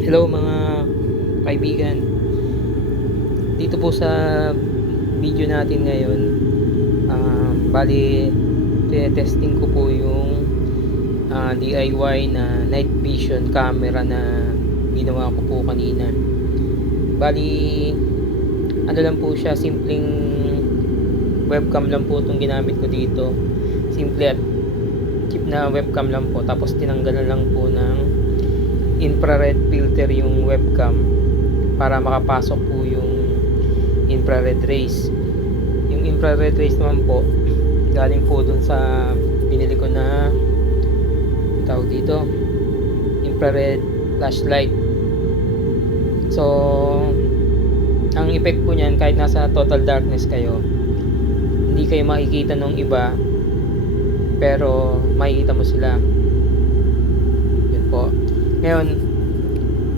Hello mga kaibigan. Dito po sa video natin ngayon, um, bali testing ko po yung ah, DIY na night vision camera na ginawa ko po kanina. Bali ano lang po siya, simpleng webcam lang po itong ginamit ko dito. Simple at cheap na webcam lang po. Tapos tinanggalan lang po ng infrared filter yung webcam para makapasok po yung infrared rays. Yung infrared rays naman po galing po dun sa binili ko na tawag dito? Infrared flashlight. So ang effect po niyan kahit nasa total darkness kayo hindi kayo makikita ng iba pero makikita mo sila ngayon,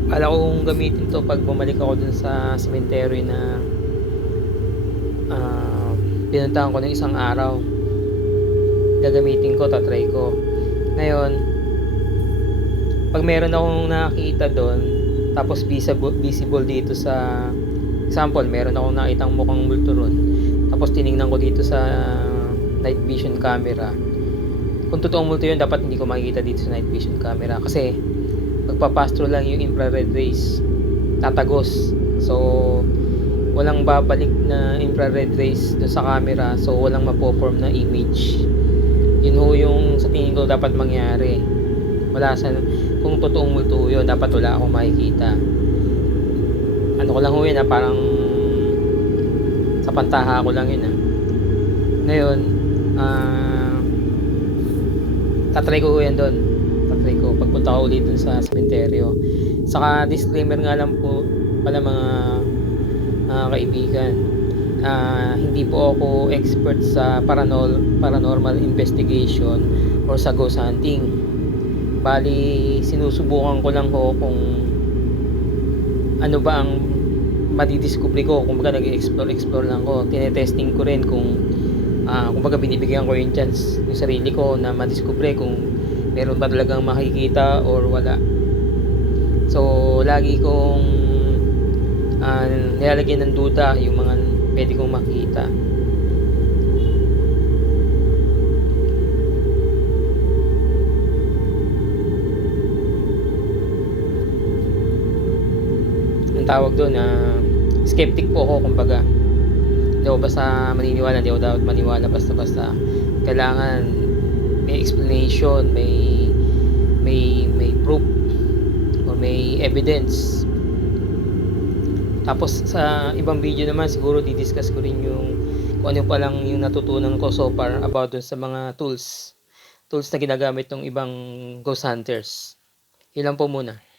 pala kong gamitin to pag bumalik ako dun sa cemetery na uh, pinuntahan ko ng isang araw. Gagamitin ko, tatry ko. Ngayon, pag meron akong nakita doon, tapos visible, visible dito sa example, meron akong nakitang mukhang multo ron. Tapos tiningnan ko dito sa night vision camera. Kung totoong multo yun, dapat hindi ko makikita dito sa night vision camera. Kasi, magpapastro lang yung infrared rays. Tatagos. So walang babalik na infrared rays dun sa camera. So walang mapoform na image. Yun ho yung sa tingin ko dapat mangyari. Wala sa kung totoong multo yun dapat wala akong makikita. Ano ko lang ho yun ha parang sa pantaha ko lang yun ha ngayon ah tatry ko yan doon pagpunta ko ulit dun sa sementeryo saka disclaimer nga lang po pala mga uh, kaibigan. Uh, hindi po ako expert sa paranol, paranormal investigation or sa ghost hunting. Bali sinusubukan ko lang ho kung ano ba ang madidiscovery ko. Kung baga nag-explore explore lang ko. Tinetesting ko rin kung uh, kung baga binibigyan ko yung chance yung sarili ko na madiscover kung meron ba talagang makikita or wala? So lagi kong uh, nilalagyan ng duda yung mga pwede kong makita. Ang tawag doon na uh, skeptic po ako kumbaga. Hindi ako basta maniniwala hindi ako dapat maniwala basta basta kailangan may explanation may may may proof or may evidence. Tapos sa ibang video naman siguro di-discuss ko rin yung kung ano pa lang yung natutunan ko so far about dun sa mga tools tools na ginagamit ng ibang ghost hunters. Yun lang po muna